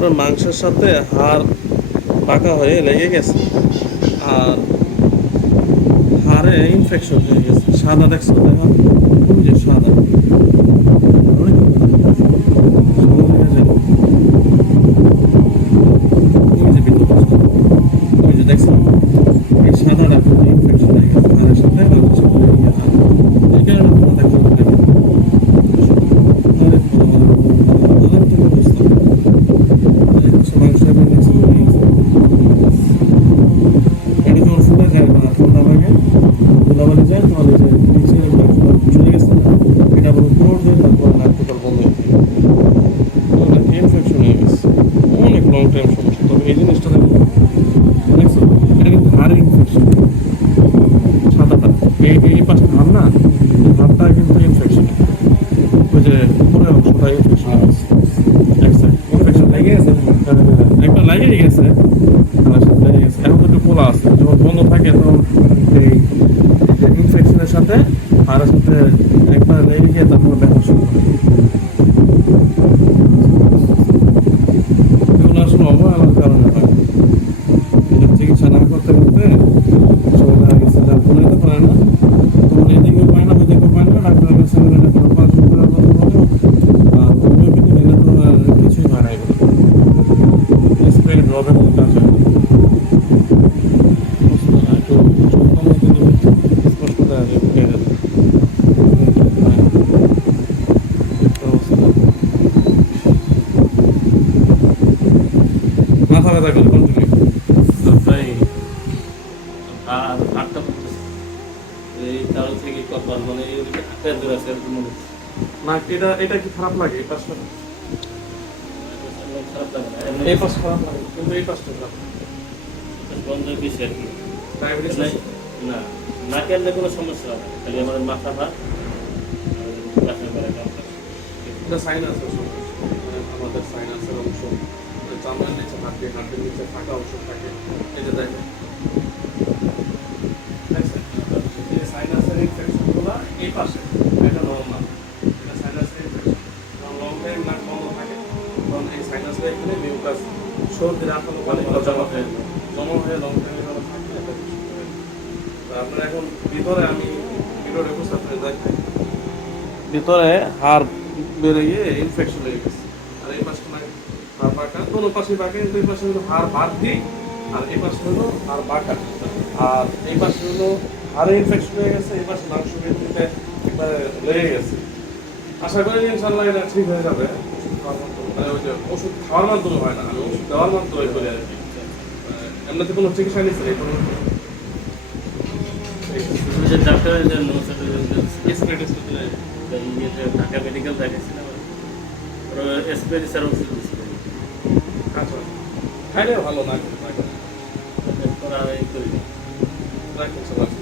আপনার মাংসের সাথে হাড় পাকা হয়ে লেগে গেছে, আর হাড়ে ইনফেকশন হয়ে গেছে। সাদা দেখছো, দেখো ওই যে সাদা, অনেক ওই যে ভিতরে, ওই যে দেখছো এই সাদাটা কিন্তু ইনফেকশন হয়ে গেছে হাড়ের সাথে মাংসের সাথে লেগে গেছে। এই কারণে তোমার দেখো মাংস এবার নিচে পড়ে গেছে। পানি যখন ফুলে যায় বা ঠান্ডা লাগে, ধুলাবালি যায়, তাহলে যে নিচে মাংসটা চলে গেছে না, এটা আবার উপর দিয়ে তারপর নাক টোটাল বন্ধ হয়ে যায়, নাকি ইনফেকশন হয়ে গেছে। অনেক লং টাইম সমস্যা। তবে এই জিনিসটা দেখো, দেখছো এটা কিন্তু হাড়ের ইনফেকশন, সাদাটা এই পাশটা হাড় না, হাড়টা কিন্তু ইনফেকশন, ওই যে উপরের অংশটা ইনফেকশন হয়ে গেছে। ইনফেকশন লেগে গেছে, একবার লেগেই গেছে, লেগে গেছে। এখন তো একটু খোলা আছে, যখন বন্ধ থাকে তখন এই ইনফেকশনের সাথে হাড়ের সাথে একবার লেগে গিয়ে তারপর ব্যথা শুরু করে। এগুলো আসলে অবহেলার কারণে হয়। এদের চিকিৎসা না করতে করতে সময় দেখা গেছে যা বলে দিতে পারে না, তখন এদিকেও পায় না ওইদিকেও পায় না, ডাক্তারের কাছে গেলে ডাক্তার অপারেশন করার কথা বলে, আর হোমিওপ্যাথি নিলে তো আর কিছুই হয় না। এগুলো স্প্রে ড্রপের মতো কাজ হয়। একটু যত্ন মতো নিবে, স্পষ্ট দেখা যায় বুঝে গেছে। মাথা ব্যথা করে কন্টিনিউ প্রায় আটটা এই তাল থেকে কপাল মানে আটটা দূর আছে এরকম মনে হচ্ছে। না। এটা এটা কি খারাপ লাগে? এই পাশটা খারাপ লাগে না এই পাশ খারাপ লাগে, কিন্তু এই পাশটা খারাপ। বন্ধ বেশি আর কি। ডায়াবেটিস আছে? না, নাকে আনলে কোনো সমস্যা হবে না, খালি আমার মাথা ভাত বাসার বেলা কাম করে। এটা সাইনাসের সমস্যা, মানে আমাদের সাইনাসের অংশ চামড়ার নিচে থাকে, হাতের নিচে ফাঁকা অংশ থাকে। এই যে দেখেন, দেখছেন? এই সাইনাসের ইনফেকশনগুলো এই পাশে, এটা নরমাল। এটা সাইনাসের ইনফেকশন। যখন লং টাইম নাক বন্ধ থাকে তখন এই সাইনাসের এখানে মিউকাস, সর্দির আঠালো পানি জমা হয়ে লং টাইম এভাবে থাকে, এটা শুরু হয়ে যায়। তা আপনার এখন ভিতরে আমি ভিতরে বসে আপনি দেখেন, ভিতরে হাড় বেড়ে গিয়ে ইনফেকশন হয়ে গেছে। আর এই পাশে না হাড় বাঁকা, কোনো পাশে বাঁকা, কিন্তু এই পাশে হলো হাড় বাদ দিই, আর এই পাশে হলো হাড় বাঁকা। আর এই পাশে হলো হাড়ে ইনফেকশন হয়ে গেছে, এই পাশে মাংস বৃদ্ধিতে একবারে লেগে গেছে। আশা করি ইনশাল্লাহ এটা ঠিক হয়ে যাবে ওষুধ খাওয়ার মাধ্যমে। মানে ওই যে ওষুধ খাওয়ার মাধ্যমে হয় না, আমি ওষুধ দেওয়ার মাধ্যমে করি আর কি। এমনিতে কোনো চিকিৎসা নিচ্ছে এই কোনো ডাক্তারের স্প্রে টেস্ট দিলে ঢাকা মেডিকেল দেখাইছিলাম, স্পেরিসার ওষুধ দিচ্ছিল। আচ্ছা, খাইলে ভালো না এরপর আর এই করি না। রাখুন।